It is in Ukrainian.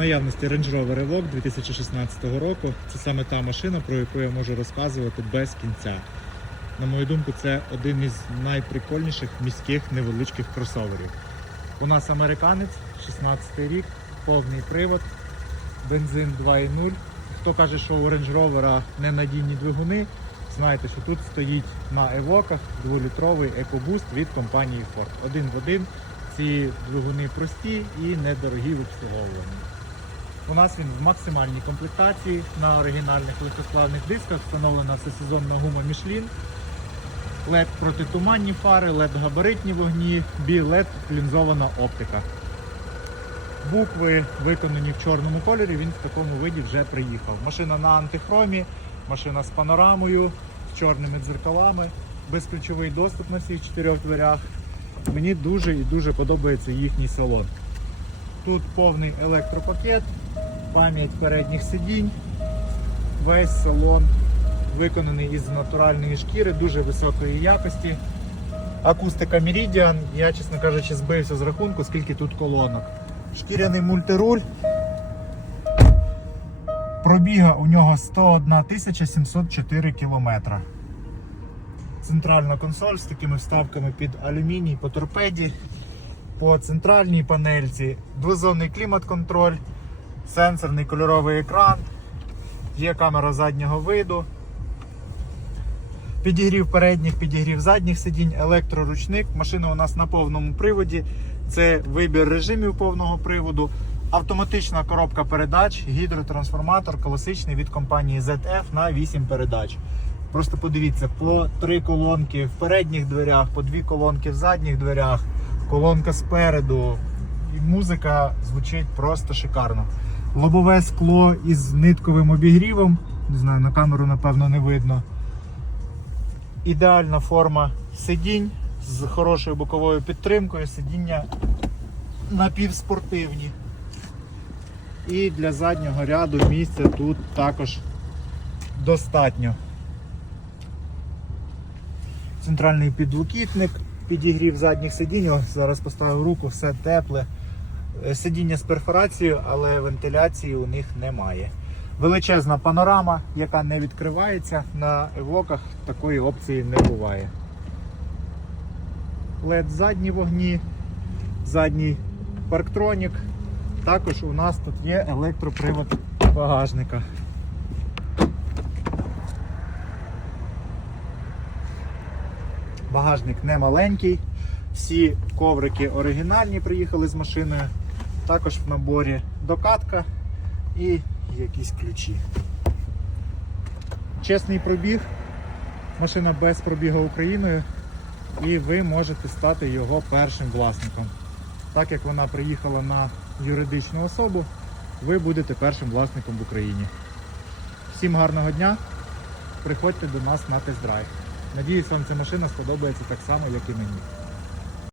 наявності Range Rover Evoque 2016 року. Це саме та машина, про яку я можу розказувати без кінця. На мою думку, це один із найприкольніших міських невеличких кросоверів. У нас американець, 16 рік, повний привод, бензин 2.0. Хто каже, що у Range Rover ненадійні двигуни, знаєте, що тут стоїть на евоках 2-літровий EcoBoost від компанії Ford. Один в один. Ці двигуни прості і недорогі в обслуговуванні. У нас він в максимальній комплектації на оригінальних легкосплавних дисках встановлена всесезонна гума Michelin, LED протитуманні фари, LED габаритні вогні, B-LED лінзована оптика. Букви виконані в чорному кольорі, він в такому виді вже приїхав. Машина на антихромі, машина з панорамою, з чорними дзеркалами, безключовий доступ на всіх чотирьох дверях. Мені дуже і дуже подобається їхній салон. Тут повний електропакет, пам'ять передніх сидінь, весь салон виконаний із натуральної шкіри, дуже високої якості. Акустика Meridian, я, чесно кажучи, збився з рахунку, скільки тут колонок. Шкіряний мультируль. Пробіга у нього 101 704 кілометра. Центральна консоль з такими вставками під алюміній по торпеді, по центральній панельці, двозонний клімат-контроль, сенсорний кольоровий екран, є камера заднього виду, підігрів передніх, підігрів задніх сидінь, електроручник. Машина у нас на повному приводі. Це вибір режимів повного приводу, автоматична коробка передач, гідротрансформатор класичний від компанії ZF на 8 передач. Просто подивіться, по три колонки в передніх дверях, по дві колонки в задніх дверях, колонка спереду. І музика звучить просто шикарно. Лобове скло із нитковим обігрівом. Не знаю, на камеру напевно не видно. Ідеальна форма сидінь з хорошою боковою підтримкою, сидіння напівспортивні. І для заднього ряду місця тут також достатньо. Центральний підлокітник, підігрів задніх сидінь. О, зараз поставив руку, все тепле. Е, Сидіння з перфорацією, але вентиляції у них немає. Величезна панорама, яка не відкривається. На евоках такої опції не буває. LED задні вогні, задній парктронік. Також у нас тут є електропривод багажника. Багажник не маленький. Всі коврики оригінальні приїхали з машиною. Також в наборі докатка і якісь ключі. Чесний пробіг. Машина без пробігу Україною. І ви можете стати його першим власником. Так як вона приїхала на юридичну особу, ви будете першим власником в Україні. Всім гарного дня! Приходьте до нас на тест-драйв. Надіюсь, вам ця машина сподобається так само, як і мені.